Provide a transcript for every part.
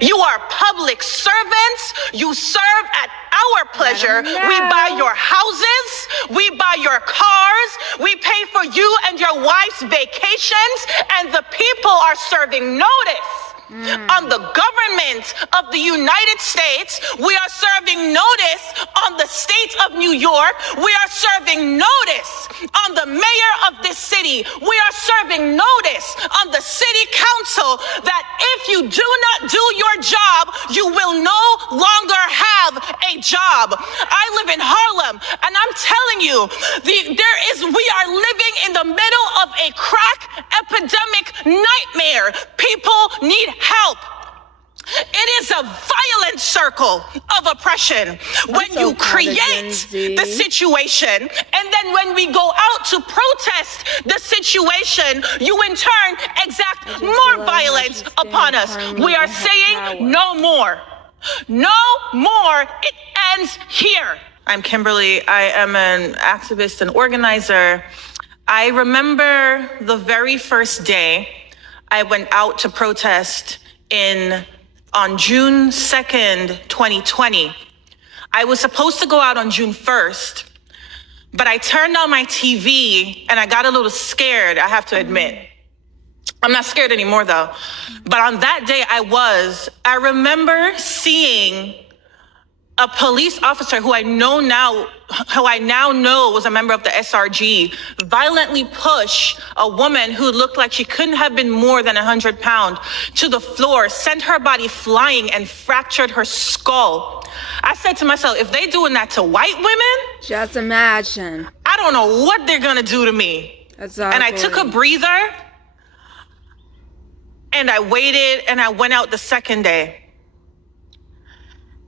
You are public servants. You serve at our pleasure. We buy your houses. We buy your cars. We pay for you and your wife's vacations. And the people are serving notice on the government of the United States. We are serving notice on the state of New York. We are serving notice on the mayor of this city. We are serving notice on the city council that if you do not do your job, you will no longer have a job. I live in Harlem, and I'm telling you, we are living in the middle of a crack epidemic nightmare. People need help. It is a violent circle of oppression when you create the situation, and then when we go out to protest the situation, you in turn exact more violence upon us. We are saying no more. No more. It ends here. I'm Kimberly. I am an activist and organizer. I remember the very first day I went out to protest on June 2nd, 2020. I was supposed to go out on June 1st, but I turned on my TV and I got a little scared, I have to admit. I'm not scared anymore though. But on that day I remember seeing a police officer who I now know was a member of the SRG, violently push a woman who looked like she couldn't have been more than 100 pounds to the floor, sent her body flying and fractured her skull. I said to myself, if they doing that to white women, just imagine. I don't know what they're gonna do to me. Exactly. And I took a breather and I waited and I went out the second day.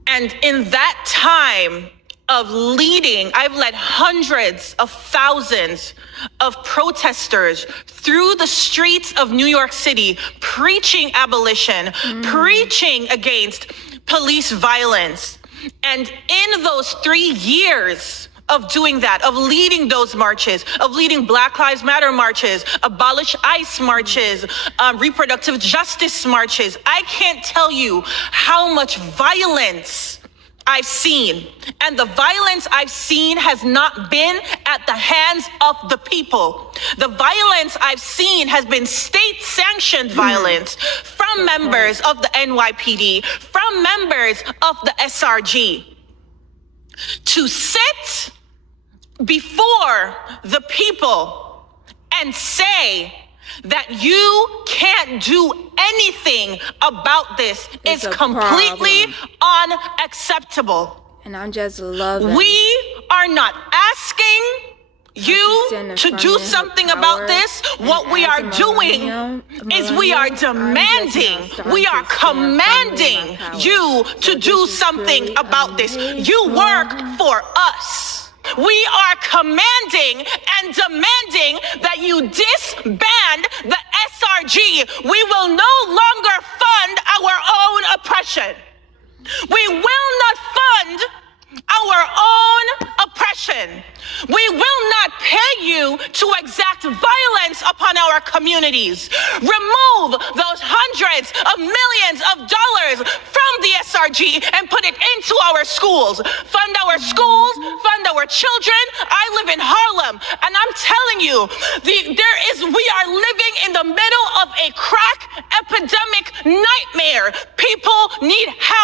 And in that time of leading, I've led hundreds of thousands of protesters through the streets of New York City, preaching abolition, preaching against police violence. And in those 3 years of doing that, of leading those marches, of leading Black Lives Matter marches, abolish ICE marches, reproductive justice marches, I can't tell you how much violence I've seen. And the violence I've seen has not been at the hands of the people. The violence I've seen has been state-sanctioned violence from members of the NYPD, from members of the SRG. To sit before the people and say that you can't do anything about this is completely unacceptable. And I'm just loving. We are not asking you to do something about this. What we are doing is we are demanding, we are commanding you to do something about this. You work for us. We are commanding and demanding that you disband the SRG. We will no longer fund our own oppression. We will not fund our own oppression. We will not pay you to exact violence upon our communities. Remove those hundreds of millions of dollars from the SRG and put it into our schools. Fund our schools, fund our children. I live in Harlem, and I'm telling you, we are living in the middle of a crack epidemic nightmare. People need help.